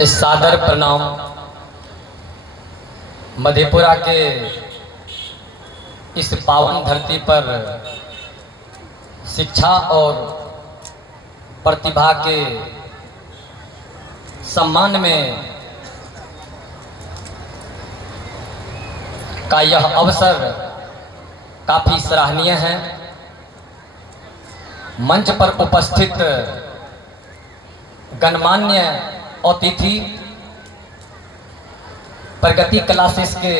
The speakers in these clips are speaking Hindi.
इस सादर प्रणाम मधेपुरा के इस पावन धरती पर शिक्षा और प्रतिभा के सम्मान में का यह अवसर काफ़ी सराहनीय है। मंच पर उपस्थित गणमान्य अतिथि, प्रगति क्लासेस के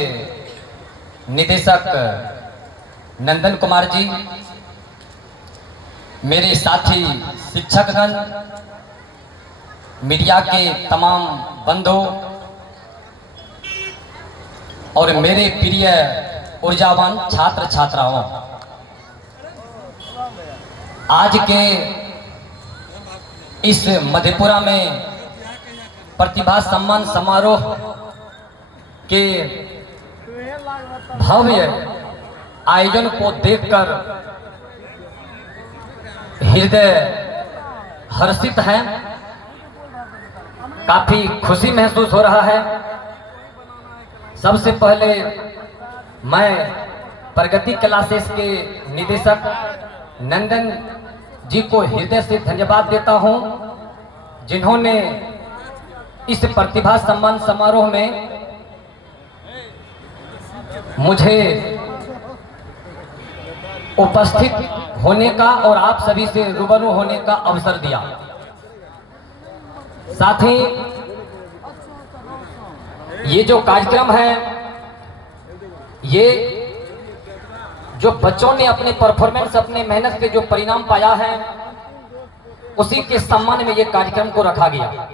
निदेशक नंदन कुमार जी, मेरे साथी शिक्षकगण, मीडिया के तमाम बंधु और मेरे प्रिय ऊर्जावान छात्र छात्राओं, आज के इस मधेपुरा में प्रतिभा सम्मान समारोह के भव्य आयोजन को देखकर हृदय हर्षित है। काफी खुशी महसूस हो रहा है। सबसे पहले मैं प्रगति क्लासेस के निदेशक नंदन जी को हृदय से धन्यवाद देता हूं, जिन्होंने इस प्रतिभा सम्मान समारोह में मुझे उपस्थित होने का और आप सभी से रूबरू होने का अवसर दिया। साथ ही ये जो कार्यक्रम है, ये जो बच्चों ने अपने परफॉर्मेंस, अपने मेहनत से जो परिणाम पाया है, उसी के सम्मान में ये कार्यक्रम को रखा गया।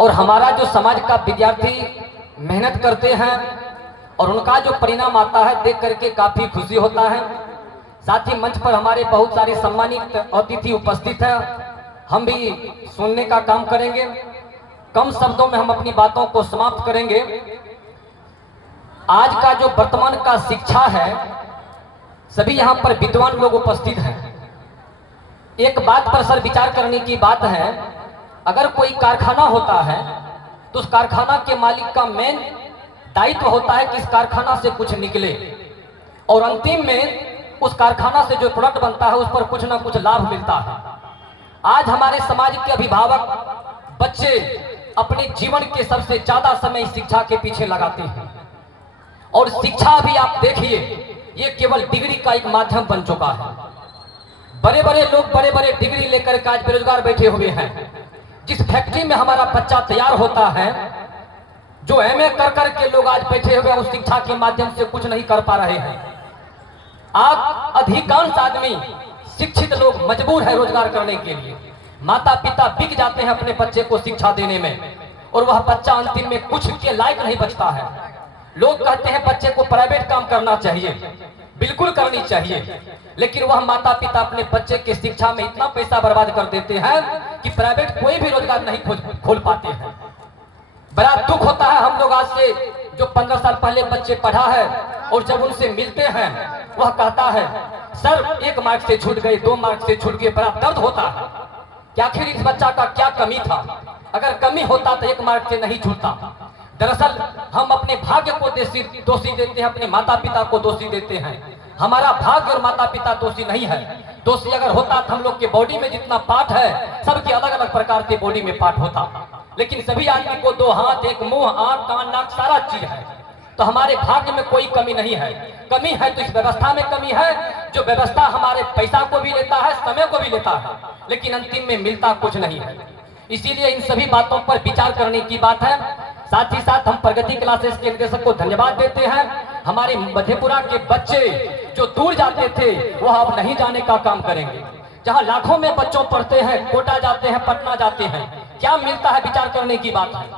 और हमारा जो समाज का विद्यार्थी मेहनत करते हैं और उनका जो परिणाम आता है, देख करके काफी खुशी होता है। साथ ही मंच पर हमारे बहुत सारे सम्मानित अतिथि उपस्थित हैं। हम भी सुनने का काम करेंगे। कम शब्दों में हम अपनी बातों को समाप्त करेंगे। आज का जो वर्तमान का शिक्षा है, सभी यहाँ पर विद्वान लोग उपस्थित हैं। एक बात पर सर विचार करने की बात है, अगर कोई कारखाना होता है तो उस कारखाना के मालिक का मेन दायित्व होता है कि इस कारखाना से कुछ निकले और अंतिम में उस कारखाना से जो प्रोडक्ट बनता है उस पर कुछ ना कुछ लाभ मिलता है। आज हमारे समाज के अभिभावक बच्चे अपने जीवन के सबसे ज्यादा समय शिक्षा के पीछे लगाते हैं। और शिक्षा भी आप देखिए, ये केवल डिग्री का एक माध्यम बन चुका है। बड़े बड़े लोग बड़े बड़े डिग्री लेकर के आज बेरोजगार बैठे हुए हैं। जिस फैक्ट्री में हमारा बच्चा तैयार होता है, जो एमए कर कर के लोग आज बैठे हुए हैं, उस शिक्षा के माध्यम से कुछ नहीं कर पा रहे हैं। आज अधिकांश आदमी शिक्षित लोग मजबूर है रोजगार करने के लिए। माता पिता बिक जाते हैं अपने बच्चे को शिक्षा देने में, और वह बच्चा अंतिम में कुछ के लायक नहीं बचता है। लोग कहते हैं बच्चे को प्राइवेट काम करना चाहिए, बिल्कुल करनी चाहिए, लेकिन वह माता पिता अपने बच्चे की शिक्षा में इतना पैसा बर्बाद कर देते हैं कि प्राइवेट कोई भी रोजगार नहीं खोल पाते हैं। बड़ा दुख होता है। हम लोग आज से जो 15 साल पहले बच्चे पढ़ा है और जब उनसे मिलते हैं, वह कहता है सर 1 मार्क से छूट गए, 2 मार्क से छूट गए। बड़ा दर्द होता है कि आखिर इस बच्चा का क्या कमी था। अगर कमी होता तो 1 मार्क से नहीं छूटता। दरअसल हम अपने भाग्य को दोषी देते हैं, अपने माता पिता को दोषी देते हैं। हमारा भाग्य और माता पिता दोषी नहीं है। दोषी अगर होता तो हम लोग के बॉडी में जितना पार्ट है, सबके अलग अलग प्रकार के बॉडी में पार्ट होता, लेकिन सभी आदमी को 2 हाथ, 1 मुंह, आंख, कान, नाक, सारा चीज है। तो हमारे भाग्य में कोई कमी नहीं है। कमी है तो इस व्यवस्था में कमी है, जो व्यवस्था हमारे पैसा को भी लेता है, समय को भी लेता है, लेकिन अंतिम में मिलता कुछ नहीं है। इसीलिए इन सभी बातों पर विचार करने की बात है। साथ ही साथ हम प्रगति क्लासेस के निदेशक को धन्यवाद देते हैं। हमारे मधेपुरा के बच्चे जो दूर जाते थे, वह अब नहीं जाने का काम करेंगे। जहां लाखों में बच्चों पढ़ते हैं, कोटा जाते हैं, पटना जाते हैं, क्या मिलता है विचार करने की बात है।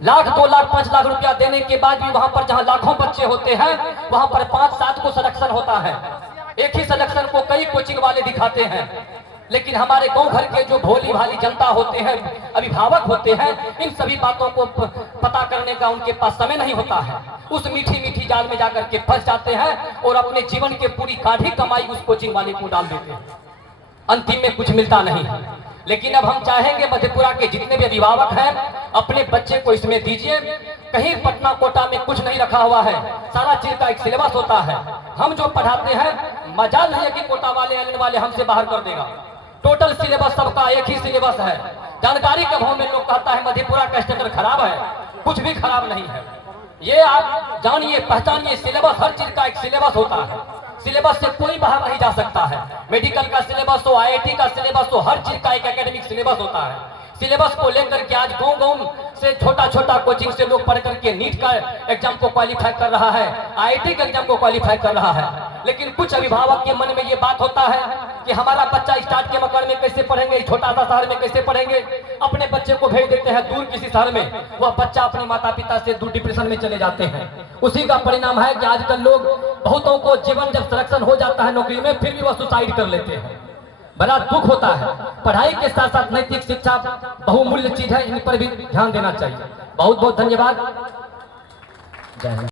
लाख, 2 लाख, 5 लाख रुपया देने के बाद भी वहां पर जहां लाखों बच्चे होते हैं, वहां पर 5-7 को सिलेक्शन होता है। एक ही सिलेक्शन को कई कोचिंग वाले दिखाते हैं, लेकिन हमारे गांव घर के जो भोली भाली जनता होते हैं, अभिभावक होते हैं, इन सभी बातों को पता करने का उनके पास समय नहीं होता है। उस मीठी मीठी जाल में जाकर के फंस जाते हैं और अपने जीवन के पूरी काढ़ी कमाई उस कोचिंग वाले को डाल देते हैं। अंतिम में कुछ मिलता नहीं है। लेकिन अब हम चाहेंगे मधेपुरा के जितने भी अभिभावक हैं अपने बच्चे को इसमें दीजिए। कहीं पटना कोटा में कुछ नहीं रखा हुआ है, सारा चीज का एक सिलेबस होता है। हम जो पढ़ाते हैं मजाल नहीं है कि कोटा वाले एलन वाले हमसे बाहर कर देगा। टोटल सिलेबस सबका एक ही सिलेबस है। जानकारी के अभाव में लोग कहता है मधेपुरा का स्टैंडर्ड खराब है, कुछ भी खराब नहीं है। ये आप जानिए, पहचानिए, सिलेबस हर चीज का एक सिलेबस होता है। सिलेबस से कोई बाहर नहीं जा सकता है। मेडिकल का सिलेबस हो, आईआईटी का सिलेबस हो, हर चीज का एक एकेडमिक सिलेबस होता है। सिलेबस को लेकर के आज गांव-गांव से छोटा छोटा कोचिंग से लोग पढ़ करके नीट का एग्जाम को क्वालिफाई कर रहा है, आईआईटी के एग्जाम को क्वालिफाई कर रहा है। लेकिन कुछ अभिभावक के मन में ये बात होता है कि हमारा बच्चा स्टार्ट के मकान में कैसे पढ़ेंगे, छोटा सा शहर में कैसे पढ़ेंगे। अपने बच्चे को भेज देते हैं दूर किसी शहर में, वह बच्चा अपने माता पिता से दूर डिप्रेशन में चले जाते हैं। उसी का परिणाम है कि आजकल लोग, बहुतों को जीवन जब सिलेक्शन हो जाता है नौकरी में, फिर भी वह सुसाइड कर लेते हैं। बड़ा दुख होता है। पढ़ाई के साथ साथ नैतिक शिक्षा बहुमूल्य चीज है, इन पर भी ध्यान देना चाहिए। बहुत बहुत धन्यवाद। जय हिंद।